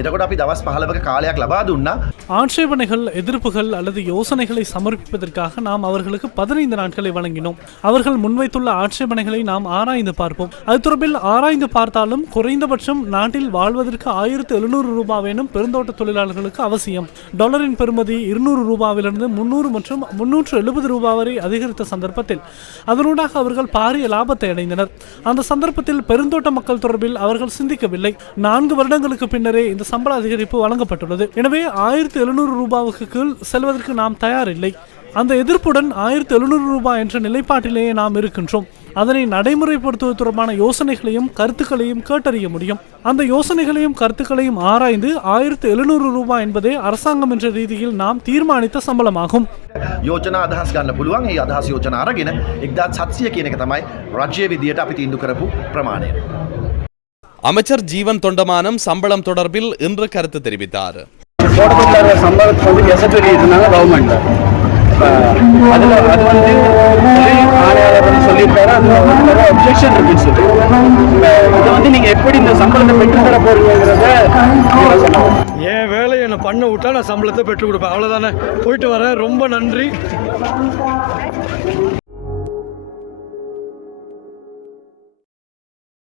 එතකොට අපි දවස් 15ක කාලයක් ලබා දුන්නා. ஆட்சேபனைகள், எதிர்ப்புகள் அல்லது யோசனைகளை சமர்ப்பிப்பதற்காக நாம் அவர்களுக்கு 15 நாட்களை வழங்கினோம். அவர்கள் முன்வைத்துள்ள ஆட்சேபனைகளை நாம் ஆராய்ந்து பார்ப்போம். அது தொடர்பில் ஆராய்ந்து பார்த்தாலும் குறைந்தபட்சம் நாட்டில் வாழ்வதற்கு 1700 ரூபாவேனும் பெருந்தோட்ட தொழிலாளர்களுக்கு அவசியம். டாலரின் பெறுமதி 200 ரூபாவிலிருந்து 300 மற்றும் 370 ரூபாய் வரை அதிகரித்த சந்தர்ப்பத்தில் அதனூடாக அவர்கள் பாரிய லாபத்தை அடைந்தனர். அந்த சந்தர்ப்பத்தில் பெருந்தோட்ட மக்கள் தொடர்பில் அவர்கள் சிந்திக்கவில்லை. 4 வருடங்களுக்கு பின்னரே இந்த சம்பள அதிகரிப்பு வழங்கப்பட்டுள்ளது. எனவே 1700 ரூபாவுக்கு கீழ் செல்வதற்கு நாம் தயாரில்லை. அந்த எதிர்ப்புடன் 1700 ரூபாய் என்ற நிலைப்பாட்டிலேயே நாம் இருக்கின்றோம். அதனை நடைமுறைப்படுத்துவது தொடர்பான யோசனைகளையும் கருத்துக்களையும் கேட்டறிய முடியும். அந்த யோசனைகளையும் கருத்துக்களையும் ஆராய்ந்து 1700 ரூபாய் என்பதே அரசாங்கம் என்ற ரீதியில் நாம் தீர்மானித்த சம்பளமாகும். යෝජනා අදහස් ගන්න පුළුවන්. ඒ අදහස් යෝජනා අරගෙන 1700 කියන එක තමයි රාජ්‍ය විදියට අපි තීන්දුව කරපු ප්‍රමාණය. அமைச்சர் ஜீவன் தொண்டமானம் சம்பளம் தொடர்பில் இன்று கருத்து தெரிவித்தார். தோட்டத்தொழிலாளர் சம்பளத்துக்கு வந்து கெசட் வெளியிட்டிருந்தாங்க கவர்மெண்ட். அதில் அது வந்து ஆணையாளர் வந்து சொல்லியிருக்காரு, அது வந்து அப்ஜெக்ஷன் இருக்குன்னு சொல்லி. இதை வந்து நீங்கள் எப்படி இந்த சம்பளத்தை பெற்றுத்தர போறீங்கிறத என் வேலையை என்னை பண்ண விட்டா நான் சம்பளத்தை பெற்றுக் கொடுப்பேன். அவ்வளோதானே. போயிட்டு வரேன். ரொம்ப நன்றி.